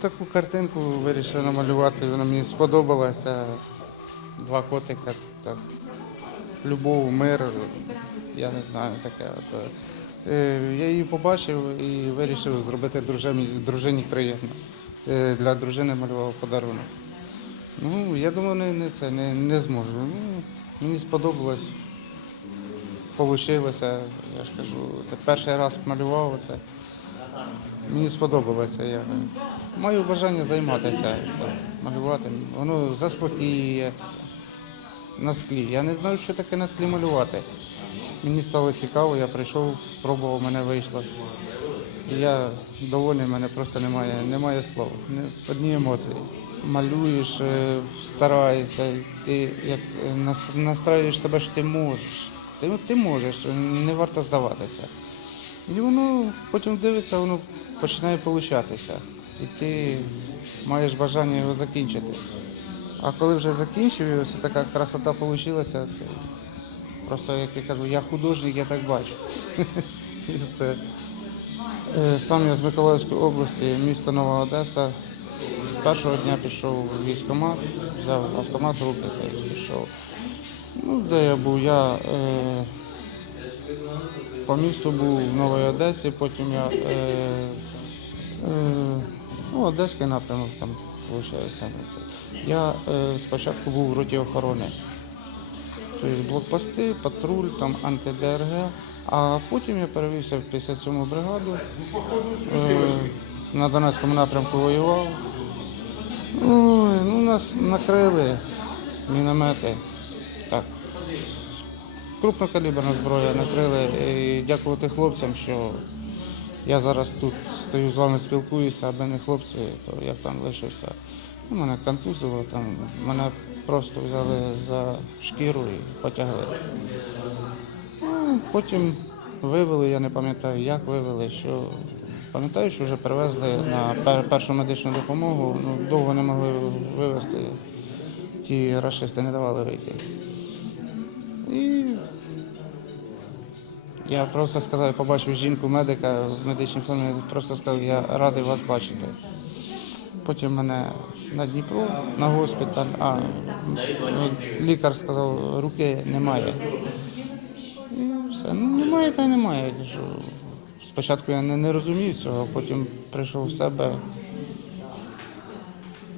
таку картинку вирішив намалювати, вона мені сподобалася. Два котика, так. Любов, мир, я не знаю таке. От, е, я її побачив і вирішив зробити дружині, дружині приємно. Е, для дружини малював подарунок. Ну, я думаю, не, не це не, не зможу. Ну, мені сподобалось. Получилося, я ж кажу, це перший раз малював це. Мені сподобалося. Я маю бажання займатися малювати. Воно заспокоює на склі. Я не знаю, що таке на склі малювати. Мені стало цікаво, я прийшов, спробував, мене вийшло. Я довольний, мене просто немає, немає слов, одні емоції. Малюєш, е, стараєшся, ти як е, настраюєш себе, що ти можеш. Ти, ти можеш, не варто здаватися. І воно потім дивиться, воно починає получатися. І ти маєш бажання його закінчити. А коли вже закінчив, і ось така красота вийшла, то просто як я кажу, я художник, я так бачу. І все. Е, Сам я з Миколаївської області, місто Нова Одеса. З першого дня пішов в військкомат, взяв автомат в руки та пішов. Ну, де я був? Я е, по місту був в Новій Одесі, потім я е, е, ну, Одеський напрямок там виходить. Я е, спочатку був в роті охорони. Тобто блокпости, патруль, там анти-ДРГ. А потім я перевівся в 57-му бригаду. Е, на Донецькому напрямку воював. Ну, ну, нас накрили міномети. Так. Крупнокаліберна зброя накрили. І дякувати хлопцям, що я зараз тут стою з вами спілкуюся, аби не хлопці, то я б там лишився. Ну, мене контузило, там, мене просто взяли за шкіру і потягли. Ну, потім вивели, я не пам'ятаю, як вивели, що. Пам'ятаю, що вже привезли на першу медичну допомогу, ну, довго не могли вивезти. Ті расисти не давали вийти. І я просто сказав, побачив жінку медика в медичній формі, просто сказав, я радий вас бачити. Потім мене на Дніпро, на госпіталь, а ну, лікар сказав, руки немає. І все. Ну, немає та немає. Спочатку я не, не розумів цього, потім прийшов в себе.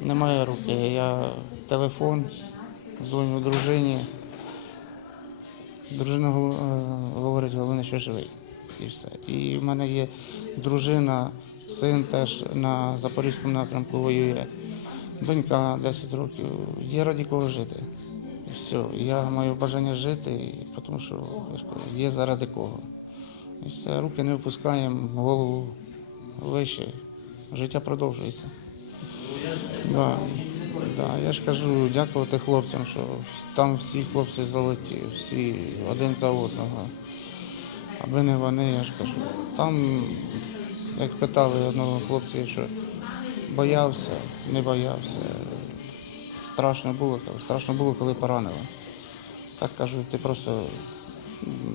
Немає руки. Я телефон, дзвоню дружині. Дружина е, говорить, головне, що живий. І все. І в мене є дружина, син теж на Запорізькому напрямку воює. Донька 10 років. Є раді кого жити. І все. Я маю бажання жити, тому що є заради кого. І все, руки не випускаємо, голову вище. Життя продовжується. Да. Да, я ж кажу, дякувати хлопцям, що там всі хлопці золоті, всі один за одного. Аби не вони, я ж кажу. Там, як питали одного хлопця, що боявся, не боявся. Страшно було, страшно було, коли поранили. Так кажу, ти просто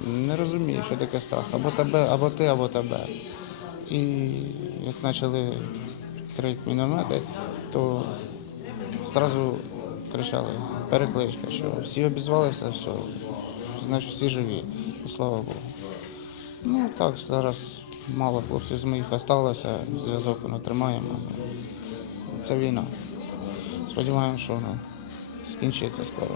не розумієш, що таке страх. Або тебе, або ти, або тебе. І як почали крити міномети, то Зразу кричали перекличка, що всі обізвалися, все, значить всі живі. І слава Богу. Ну так, зараз мало хлопців з моїх залишилося, зв'язок воно тримаємо. Це війна. Сподіваємося, що вона скінчиться скоро.